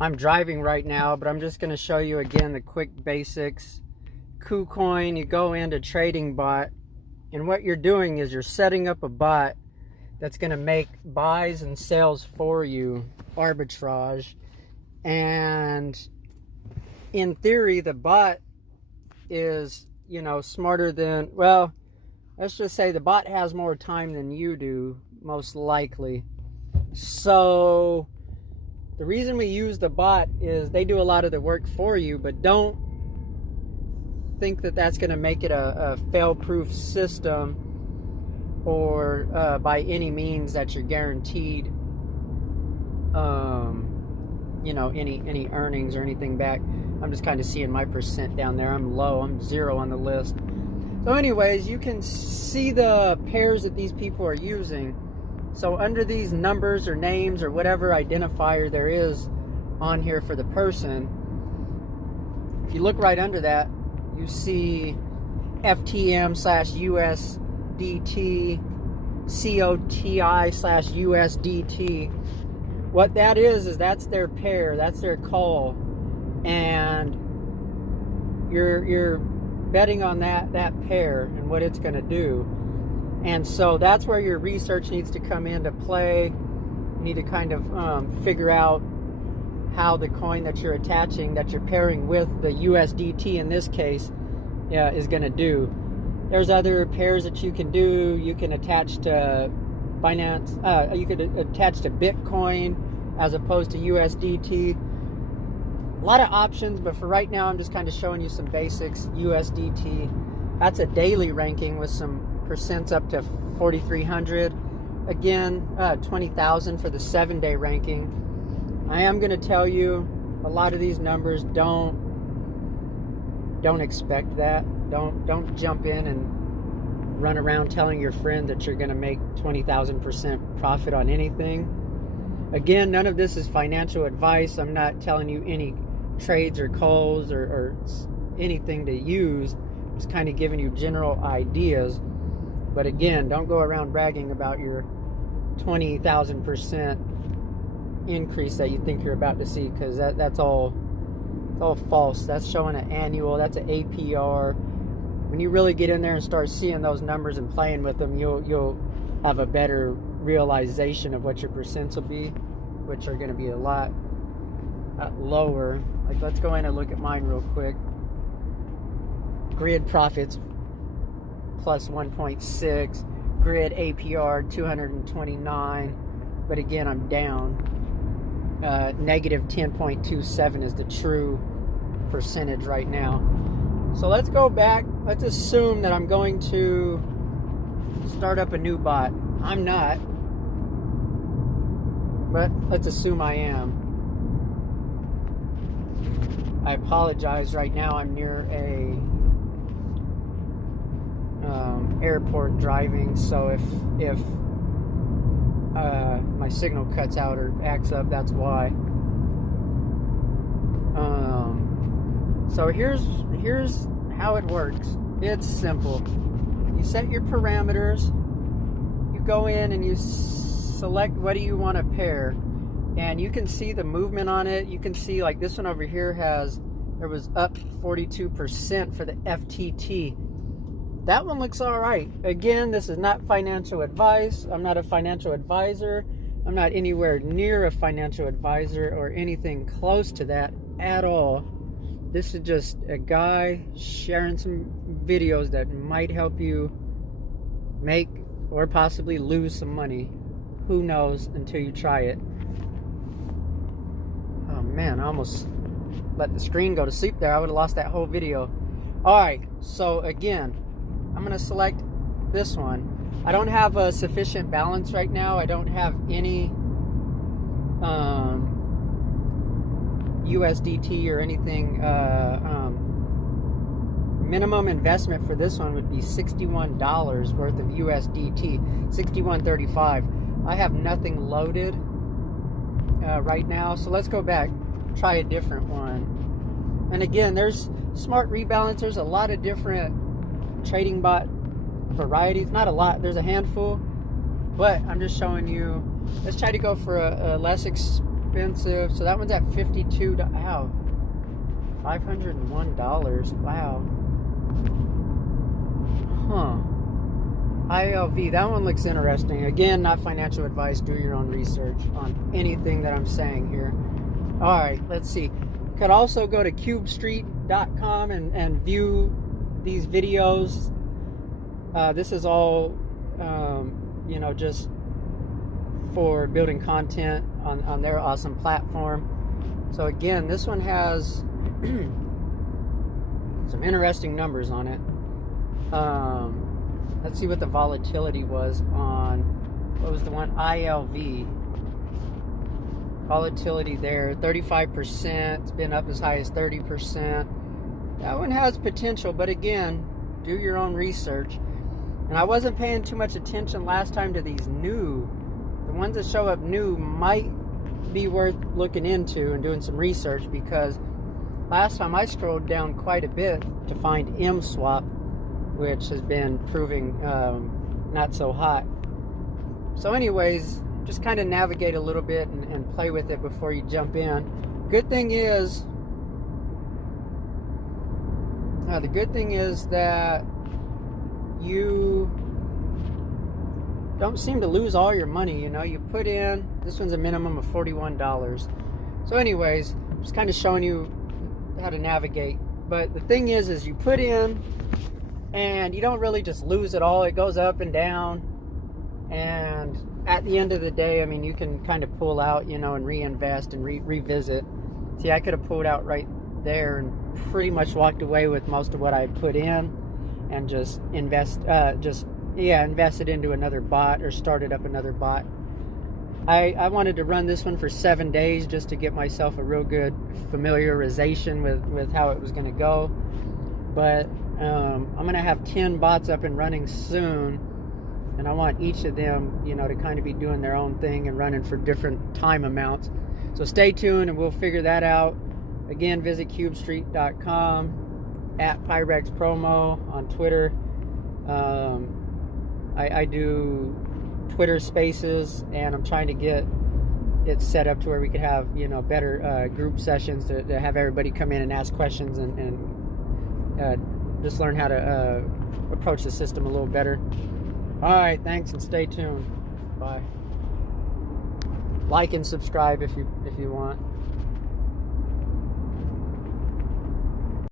I'm driving right now, but I'm just going to show you again the quick basics. KuCoin, you go into trading bot, and what you're doing is you're setting up a bot that's going to make buys and sales for you, arbitrage. And in theory, the bot is, smarter than, well, let's just say the bot has more time than you do, most likely. So the reason we use the bot is they do a lot of the work for you, but don't think that that's going to make it a fail-proof system or by any means that you're guaranteed any earnings or anything back. I'm just kind of seeing my percent down there. I'm low. I'm 0 on the list. So anyways, you can see the pairs that these people are using. So under these numbers or names or whatever identifier there is on here for the person, if you look right under that, you see FTM/USDT, COTI/USDT. What that is that's their pair, that's their call, and you're betting on that pair and what it's going to do. And so that's where your research needs to come into play. You need to kind of figure out how the coin that you're attaching, that you're pairing with the USDT in this case, is going to do. There's other pairs that you can do. You can attach to Binance. You could attach to Bitcoin as opposed to USDT. A lot of options, but for right now, I'm just kind of showing you some basics. USDT. That's a daily ranking with some percents up to 4,300. Again, 20,000 for the 7-day ranking. I am going to tell you a lot of these numbers don't expect that. Don't jump in and run around telling your friend that you're going to make 20,000% profit on anything. Again, none of this is financial advice. I'm not telling you any trades or calls or anything to use. I'm just kind of giving you general ideas. But again, don't go around bragging about your 20,000% increase that you think you're about to see, because that's all false. That's showing an annual. That's an APR. When you really get in there and start seeing those numbers and playing with them, you'll have a better realization of what your percents will be, which are going to be a lot lower. Like, let's go in and look at mine real quick. Grid profits plus 1.6, grid APR 229, but again, I'm down. Negative 10.27 is the true percentage right now. So let's go back. Let's assume that I'm going to start up a new bot. I'm not, but let's assume I am. I apologize. Right now I'm near a airport driving, so if my signal cuts out or acts up, that's why. So here's how it works. It's simple. You set your parameters. You go in and you select what do you want to pair, and you can see the movement on it. You can see, like, this one over here there was up 42% for the FTT. That one looks all right. Again, this is not financial advice. I'm not a financial advisor. I'm not anywhere near a financial advisor or anything close to that at all. This is just a guy sharing some videos that might help you make or possibly lose some money. Who knows until you try it. Oh man, I almost let the screen go to sleep there. I would have lost that whole video. Alright, so again, I'm going to select this one. I don't have a sufficient balance right now. I don't have any USDT or anything. Minimum investment for this one would be $61 worth of USDT, $61.35. I have nothing loaded right now, so let's go back, try a different one. And again, there's smart rebalancers, a lot of different trading bot varieties. Not a lot, there's a handful, but I'm just showing you. Let's try to go for a less expensive. So that one's at $52. Wow, $501. Wow. Huh. ILV, that one looks interesting. Again, not financial advice. Do your own research on anything that I'm saying here. All right, let's see. You could also go to cubestreet.com and view these videos. This is all, you know, just for building content on their awesome platform. So again, this one has some interesting numbers on it. Let's see what the volatility was on, what was the one? ILV. Volatility there, 35%. It's been up as high as 30%. That one has potential, but again, do your own research. And I wasn't paying too much attention last time to these new. The ones that show up new might be worth looking into and doing some research, because last time I scrolled down quite a bit to find MSwap, which has been proving not so hot. So anyways, just kind of navigate a little bit and play with it before you jump in. Good thing is, the good thing is that you don't seem to lose all your money. You know, you put in, this one's a minimum of $41. So anyways, just kind of showing you how to navigate. But the thing is you put in, and you don't really just lose it all. It goes up and down, and at the end of the day, I mean, you can kind of pull out, you know, and reinvest and revisit. See, I could have pulled out right there and pretty much walked away with most of what I put in, and just invested into another bot or started up another bot. I wanted to run this one for 7 days just to get myself a real good familiarization with how it was going to go. But I'm going to have 10 bots up and running soon, and I want each of them, you know, to kind of be doing their own thing and running for different time amounts. So stay tuned and we'll figure that out. Again, visit cubestreet.com, at Pyrex Promo on Twitter. I do Twitter Spaces, and I'm trying to get it set up to where we could have, you know, better group sessions to have everybody come in and ask questions and just learn how to approach the system a little better. All right, thanks, and stay tuned. Bye. Like and subscribe if you want.